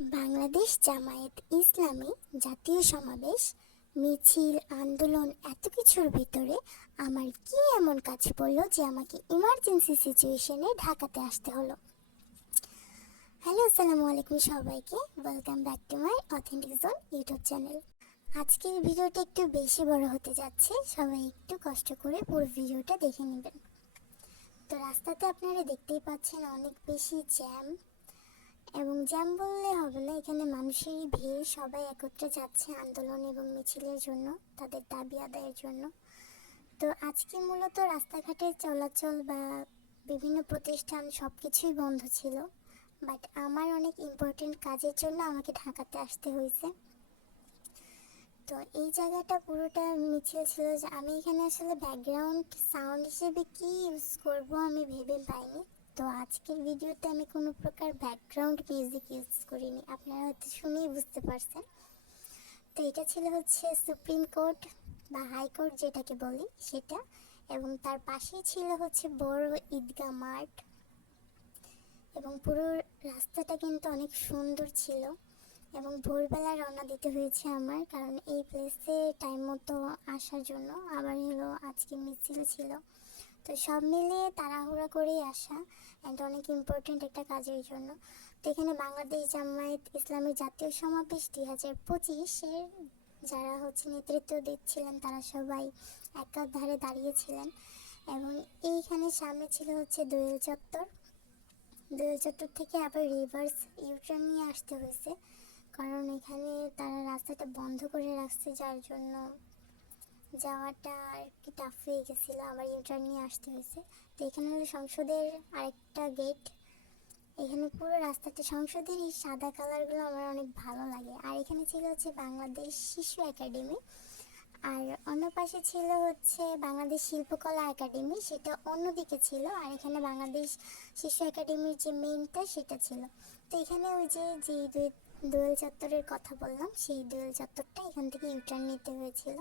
বাংলাদেশ জামায়াত ইসলামী জাতীয় সমাবেশ, মিছিল, আন্দোলন, এত কিছুর ভিতরে আমার কি এমন কাজ পড়ল যে আমাকে ইমার্জেন্সি সিচুয়েশনে ঢাকাতে আসতে হলো? হ্যালো আসসালামু আলাইকুম সবাইকে। Welcome back to my authentic zone YouTube channel আজকের ভিডিওটা একটু বেশি বড় হতে যাচ্ছে। সবাই একটু কষ্ট করে পুরো ভিডিওটা দেখে নেবেন। তো রাস্তাতে আপনারা দেখতেই পাচ্ছেন অনেক বেশি জ্যাম এবং জ্যাম বললে হবে না, এখানে মানুষেরই ভিড়, সবাই একত্রে যাচ্ছে আন্দোলন এবং মিছিলের জন্য, তাদের দাবি আদায়ের জন্য। তো আজকে মূলত রাস্তাঘাটে চলাচল বা বিভিন্ন প্রতিষ্ঠান সব কিছুই বন্ধ ছিল বাট আমার অনেক ইম্পর্টেন্ট কাজের জন্য আমাকে ঢাকাতে আসতে হয়েছে। তো এই জায়গাটা পুরোটা মিছিল ছিল যে আমি এখানে আসলে ব্যাকগ্রাউন্ড সাউন্ড হিসেবে কি ইউজ করব আমি ভেবে পাইনি। তো আজকের ভিডিওতে আমি কোনো প্রকার ব্যাকগ্রাউন্ড মিউজিক ইউজ করিনি। আপনারা হয়তো শুনেই বুঝতে পারছেন। তো এটা ছিল হচ্ছে সুপ্রিম কোর্ট বা হাইকোর্ট যেটাকে বলি সেটা এবং তার পাশেই ছিল হচ্ছে বড় ঈদগাহ মাঠ এবং পুরো রাস্তাটা কিন্তু অনেক সুন্দর ছিল এবং ভোরবেলা রওনা দিতে হয়েছে আমার কারণ এই প্লেসে টাইম মতো আসার জন্য। আবার হলো আজকে মিছিল ছিল। তো সব মিলিয়ে তাড়াহুড়া করেই আসা অ্যান্ড অনেক ইম্পর্টেন্ট একটা কাজের জন্য। তো এখানে বাংলাদেশ জামায়াত ইসলামী জাতীয় সমাবেশ দুই হাজার পঁচিশের যারা হচ্ছে নেতৃত্ব দিচ্ছিলেন, তারা সবাই একাধারে দাঁড়িয়েছিলেন এবং এইখানে সামনে ছিল হচ্ছে দোয়েল চত্বর। দোয়েল চত্বর থেকে আবার রিভার্স ইউটার্ন নিয়ে আসতে হয়েছে। কারণ এখানে তারা রাস্তাটা বন্ধ করে রাখছে, যার জন্য যাওয়াটা আর কি টাফ হয়ে গেছিল, আবার ইউটার্ন নিয়ে আসতে হয়েছে। তো এখানে হলো সংসদের আরেকটা গেট এখানে পুরো রাস্তাটা, সংসদের এই সাদা কালারগুলো আমার অনেক ভালো লাগে। আর এখানে ছিল হচ্ছে বাংলাদেশ শিশু একাডেমি আর অন্য পাশে ছিল হচ্ছে বাংলাদেশ শিল্পকলা একাডেমি সেটা অন্যদিকে ছিল, আর এখানে বাংলাদেশ শিশু একাডেমির যে মেইনটা সেটা ছিল। তো এখানে ওই যে যে দোয়েল চত্বরের কথা বললাম, সেই দোয়েল চত্বরটা এখান থেকে ইউটার্ন নিতে হয়েছিল।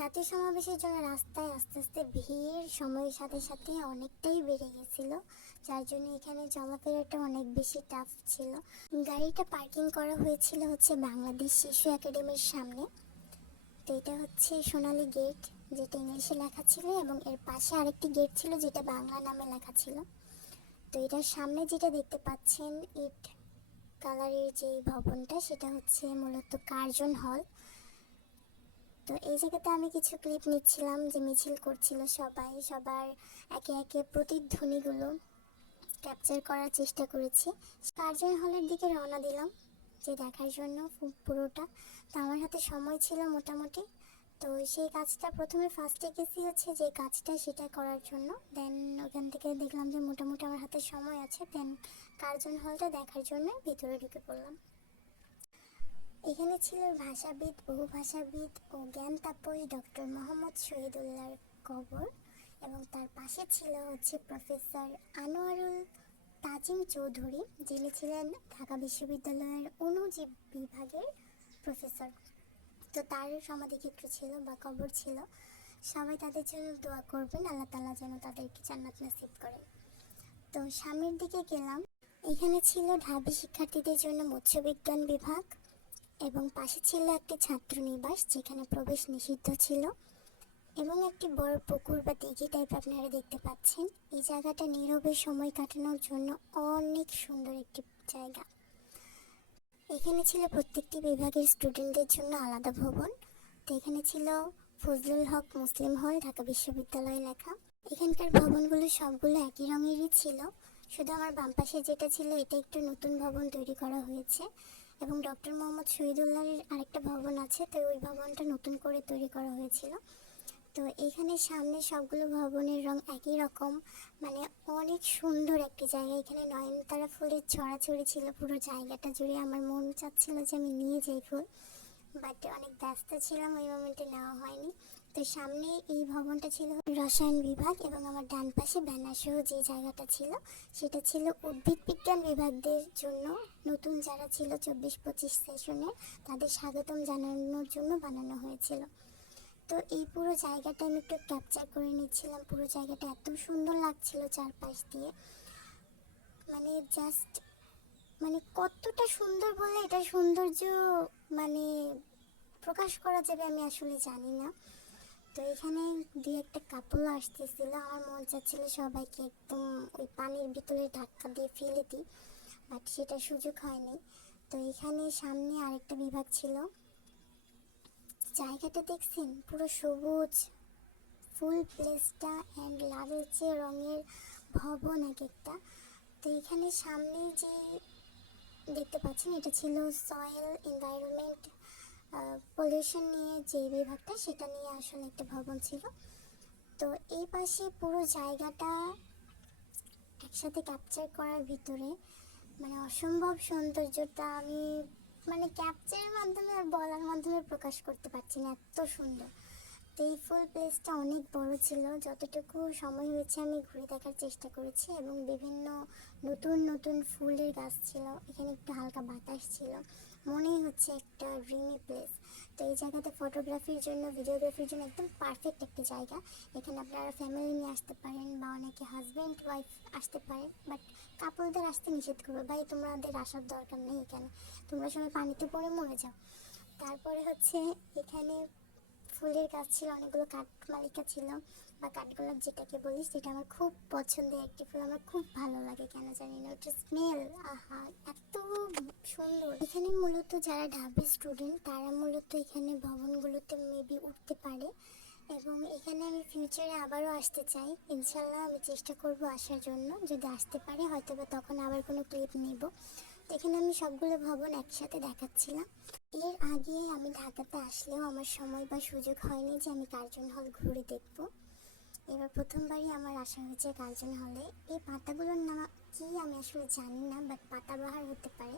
জাতীয় সমাবেশের জন্য রাস্তায় আস্তে আস্তে ভিড়, সময়ের সাথে সাথে অনেকটাই বেড়ে গেছিল, যার জন্য এখানে চলাফেরাটা অনেক বেশি টাফ ছিল। গাড়িটা পার্কিং করা হয়েছিল হচ্ছে বাংলাদেশ শিশু একাডেমির সামনে। তো এটা হচ্ছে সোনালী গেট যেটা ইংলিশে লেখা ছিল, এবং এর পাশে আরেকটি গেট ছিল, যেটা বাংলা নামে লেখা ছিল। তো এটার সামনে যেটা দেখতে পাচ্ছেন, ইট কালারের যে ভবনটা, সেটা হচ্ছে মূলত কার্জন হল তো এই জায়গাতে আমি কিছু ক্লিপ নিচ্ছিলাম যে মিছিল করছিল সবাই, সবার একে একে প্রতিধ্বনিগুলো ক্যাপচার করার চেষ্টা করেছি। কার্জন হলের দিকে রওনা দিলাম যে দেখার জন্য পুরোটা। তো আমার হাতে সময় ছিল মোটামুটি। তো সেই কাজটা প্রথমে ফার্স্টে গেছি হচ্ছে যে কাজটা সেটা করার জন্য। দেন ওখান থেকে দেখলাম যে মোটামুটি আমার হাতে সময় আছে। দেন কার্জন হলটা দেখার জন্য ভিতরে ঢুকে পড়লাম। এখানে ছিল ভাষাবিদ বহুভাষাবিদ ও জ্ঞান তাপয়ী ডক্টর মোহাম্মদ শহীদুল্লাহর কবর এবং তার পাশে ছিল হচ্ছে প্রফেসর আনোয়ারুল তাজিম চৌধুরী, যিনি ছিলেন ঢাকা বিশ্ববিদ্যালয়ের অণুজীব বিভাগের প্রফেসর। তো তার সমাধিক্ষেত্র ছিল বা কবর ছিল। সবাই তাদের জন্য দোয়া করবেন, আল্লাহ তালা যেন তাদেরকে জান্নাত নসিব করেন। তো সামনের দিকে গেলাম। এখানে ছিল ঢাবি শিক্ষার্থীদের জন্য মৎস্যবিজ্ঞান বিভাগ। এবং পাশে ছিল একটি ছাত্র নিবাস যেখানে প্রবেশ নিষিদ্ধ ছিল। এবং একটি বড় পুকুর বা দিঘি টাইপ আপনারা দেখতে পাচ্ছেন। এই জায়গাটা নীরবে সময় কাটানোর জন্য অনেক সুন্দর একটি জায়গা। এখানে ছিল প্রত্যেকটি বিভাগের স্টুডেন্টদের জন্য আলাদা ভবন। তো এখানে ছিল ফজলুল হক মুসলিম হল, ঢাকা বিশ্ববিদ্যালয় লেখা। এখানকার ভবনগুলো সবগুলো একই রঙেরই ছিল। শুধু আমার বাম পাশে যেটা ছিল, এটা একটু নতুন ভবন তৈরি করা হয়েছে। এবং ডক্টর মোহাম্মদ শহীদুল্লাহের আরেকটা ভবন আছে, তো ওই ভবনটা নতুন করে তৈরি করা হয়েছিল। তো এখানে সামনে সবগুলো ভবনের রং একই রকম মানে অনেক সুন্দর একটি জায়গা। এখানে নয়নতারা ফুলের ছড়াছড়ি ছিল, পুরো জায়গাটা জুড়ে আমার মন চাচ্ছিল যে আমি নিয়ে যাই ফুল বাট অনেক ব্যস্ত ছিলাম, ওই মোমেন্টে নেওয়া হয়নি। তো সামনে এই ভবনটা ছিল রসায়ন বিভাগ এবং আমার ডান পাশে ব্যানার সহ যে জায়গাটা ছিল, সেটা ছিল উদ্ভিদ বিজ্ঞান বিভাগদের জন্য নতুন যারা ছিল চব্বিশ পঁচিশ সেশনে, তাদের স্বাগতম জানানোর জন্য বানানো হয়েছিল। তো এই পুরো জায়গাটা আমি একটু ক্যাপচার করে নিচ্ছিলাম। পুরো জায়গাটা এত সুন্দর লাগছিল চারপাশ দিয়ে। মানে জাস্ট মানে কতটা সুন্দর বলে এটা সৌন্দর্য মানে প্রকাশ করা যাবে আমি আসলে জানি না। তো এখানে দুই একটা কাপড় আসতেছিল। আমার মন চাচ্ছিল সবাইকে একদম ওই পানির ভিতরে ধাক্কা দিয়ে ফেলে দিই বাট সেটা সুযোগ হয়নি। তো এখানে সামনে আরেকটা বিভাগ ছিল। জায়গাটা দেখছেন? পুরো সবুজ, ফুল প্লেসটা অ্যান্ড লালচে রঙের ভবন এক একটা। তো এখানে সামনে যে দেখতে পাচ্ছেন, এটা ছিল সয়েল এনভায়রনমেন্ট পলিউশন নিয়ে যে বিভাগটা, সেটা নিয়ে আসলে একটা ভবন ছিল। তো এই পাশে পুরো জায়গাটা একসাথে ক্যাপচার করার ভিতরে মানে অসম্ভব সৌন্দর্যটা আমি মানে ক্যাপচারের মাধ্যমে আর বলার মাধ্যমে প্রকাশ করতে পারছি না, এত সুন্দর। তো এই ফুল প্লেসটা অনেক বড় ছিল, যতটুকু সময় হয়েছে আমি ঘুরে দেখার চেষ্টা করেছি এবং বিভিন্ন নতুন নতুন ফুলের গাছ ছিল, এখানে একটু হালকা বাতাস ছিল। মনেই হচ্ছে একটা ড্রিমি প্লেস তো এই জায়গাতে ফটোগ্রাফির জন্য ভিডিওগ্রাফির জন্য একদম পারফেক্ট একটা জায়গা। এখানে আপনারা ফ্যামিলি নিয়ে আসতে পারেন বা অনেকে হাজব্যান্ড ওয়াইফ আসতে পারে বাট কাপলদের আসতে নিষেধ করবে। ভাই, তোমাদের আসার দরকার নেই এখানে। তোমরা সবাই পানিতে পড়ে মরে যাও। তারপরে হচ্ছে এখানে ফুলের গাছ ছিল, অনেকগুলো কাঠ মালিকা ছিল, বা কাঠগোলাপ যেটাকে বলি, সেটা আমার খুব পছন্দের একটি ফুল। আমার খুব ভালো লাগে কেন জানি না। ওটা স্মেল আহা মূলত যারা ঢাবি স্টুডেন্ট তারা মূলত এখানে ভবনগুলোতে মেবি উঠতে পারে। এবং এখানে আমি ফিউচারে আবারও আসতে চাই। ইনশাল্লাহ আমি চেষ্টা করব আসার জন্য। যদি আসতে পারি হয়তো বা তখন আবার কোনো ক্লিপ নেব। তো এখানে আমি সবগুলো ভবন একসাথে দেখাচ্ছিলাম। এর আগে আমি ঢাকাতে আসলেও আমার সময় বা সুযোগ হয়নি যে আমি কার্জন হল ঘুরে দেখব। এবার প্রথমবারই আমার আসা হয়েছে কার্জন হলে। এই পাতাগুলোর নাম কি আমি আসলে জানি না বাট পাতাবাহার হতে পারে।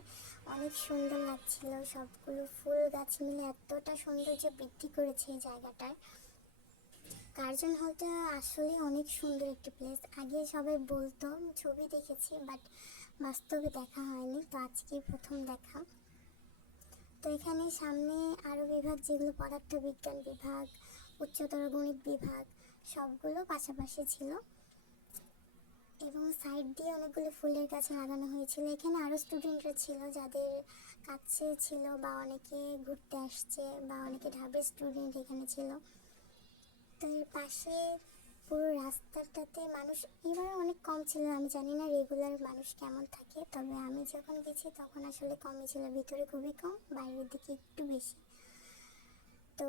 অনেক সুন্দর লাগছিল, সবগুলো ফুল গাছ মিলে এতটা সৌন্দর্য বৃদ্ধি করেছে এই জায়গাটার। কার্জন হলটা আসলে অনেক সুন্দর একটি প্লেস আগে সবাই বলতো, ছবি দেখেছি বাট বাস্তবে দেখা হয়নি, তো আজকে প্রথম দেখা। তো এখানে সামনে আরও বিভাগ, যেগুলো পদার্থবিজ্ঞান বিভাগ, উচ্চতর গণিত বিভাগ সবগুলো পাশাপাশি ছিল। এবং সাইড দিয়ে অনেকগুলো ফুলের গাছ লাগানো হয়েছিল। এখানে আরও স্টুডেন্টরা ছিল যাদের কাছে ছিল বা অনেকে ঘুরতে আসছে বা অনেকে ঢাবের স্টুডেন্ট এখানে ছিল। তো এর পাশে পুরো রাস্তাটাতে মানুষ এবার অনেক কম ছিল। আমি জানি না রেগুলার মানুষ কেমন থাকে, তবে আমি যখন গেছি তখন আসলে কমই ছিল। ভিতরে খুবই কম, বাইরের দিকে একটু বেশি। তো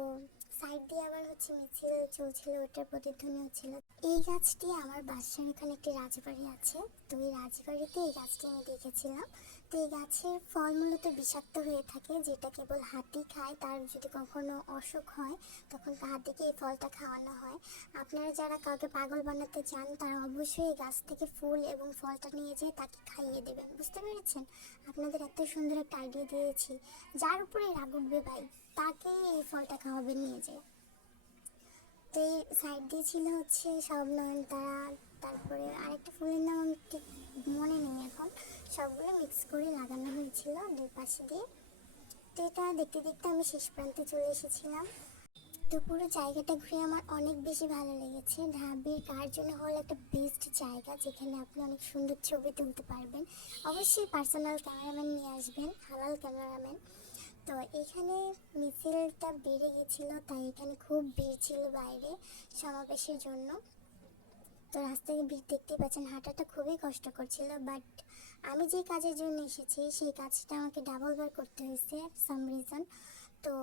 সাইড দিয়ে আবার হচ্ছে মিছিল চলছিল, ওটার প্রতিধ্বনি হচ্ছিল এই গাছটি আমার বাসার এখানে একটি রাজবাড়ি আছে। তো এই রাজবাড়িতে এই গাছটি আমি দেখেছিলাম। তো এই গাছের ফল মূলত বিষাক্ত হয়ে থাকে, যেটা কেবল হাতি খায়, তার যদি কখনো অসুখ হয়, তখন হাতিকে এই ফলটা খাওয়ানো হয়। আপনারা যারা কাউকে পাগল বানাতে চান, তারা অবশ্যই এই গাছ থেকে ফুল এবং ফলটা নিয়ে যেয়ে তাকে খাইয়ে দেবেন। বুঝতে পেরেছেন? আপনাদের এত সুন্দর একটা আইডিয়া দিয়েছি। যার উপরে রাগ উঠবে ভাই, তাকে এই ফলটা খাওয়াবেন নিয়ে যায়। তো এই সাইড দিয়ে ছিল হচ্ছে সব নয়নতারা তারপরে আরেকটা ফুলের নাম আমি ঠিক মনে নেই এখন। সবগুলো মিক্স করে লাগানো হয়েছিল দুই পাশে দিয়ে। তো এটা দেখতে দেখতে আমি শেষ প্রান্তে চলে এসেছিলাম। তো পুরো জায়গাটা ঘুরে আমার অনেক বেশি ভালো লেগেছে। ঢাবির কার্জন হল একটা বেস্ট জায়গা যেখানে আপনি অনেক সুন্দর ছবি তুলতে পারবেন। অবশ্যই পার্সোনাল ক্যামেরাম্যান নিয়ে আসবেন, হালাল ক্যামেরাম্যান তো এখানে মিছিলটা বেড়ে গেছিল, তাই এখানে খুব ভিড় ছিল বাইরে সমাবেশের জন্য। তো রাস্তায় ভিড় দেখতেই পাচ্ছেন, হাঁটাটা খুবই কষ্ট করছিল বাট আমি যে কাজের জন্য এসেছি, সেই কাজটা আমাকে ডাবল বার করতে হয়েছে সাম রিজন তো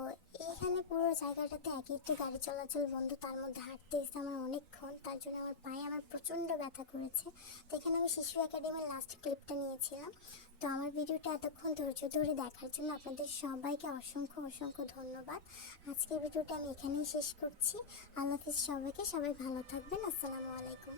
এখানে পুরো জায়গাটাতে একই তো গাড়ি চলাচল বন্ধ, তার মধ্যে হাঁটতে এসে আমার অনেকক্ষণ, তার জন্য আমার পায়ে আমার প্রচণ্ড ব্যথা করেছে। তো এখানে আমি শিশু একাডেমির লাস্ট ক্লিপটা নিয়েছিলাম। তো আমার ভিডিওটা এতক্ষণ ধৈর্য ধরে দেখার জন্য আপনাদের সবাইকে অসংখ্য অসংখ্য ধন্যবাদ। আজকের ভিডিওটা আমি এখানেই শেষ করছি। আল্লাহ হাফিজ সবাইকে, সবাই ভালো থাকবেন। আসসালামু আলাইকুম।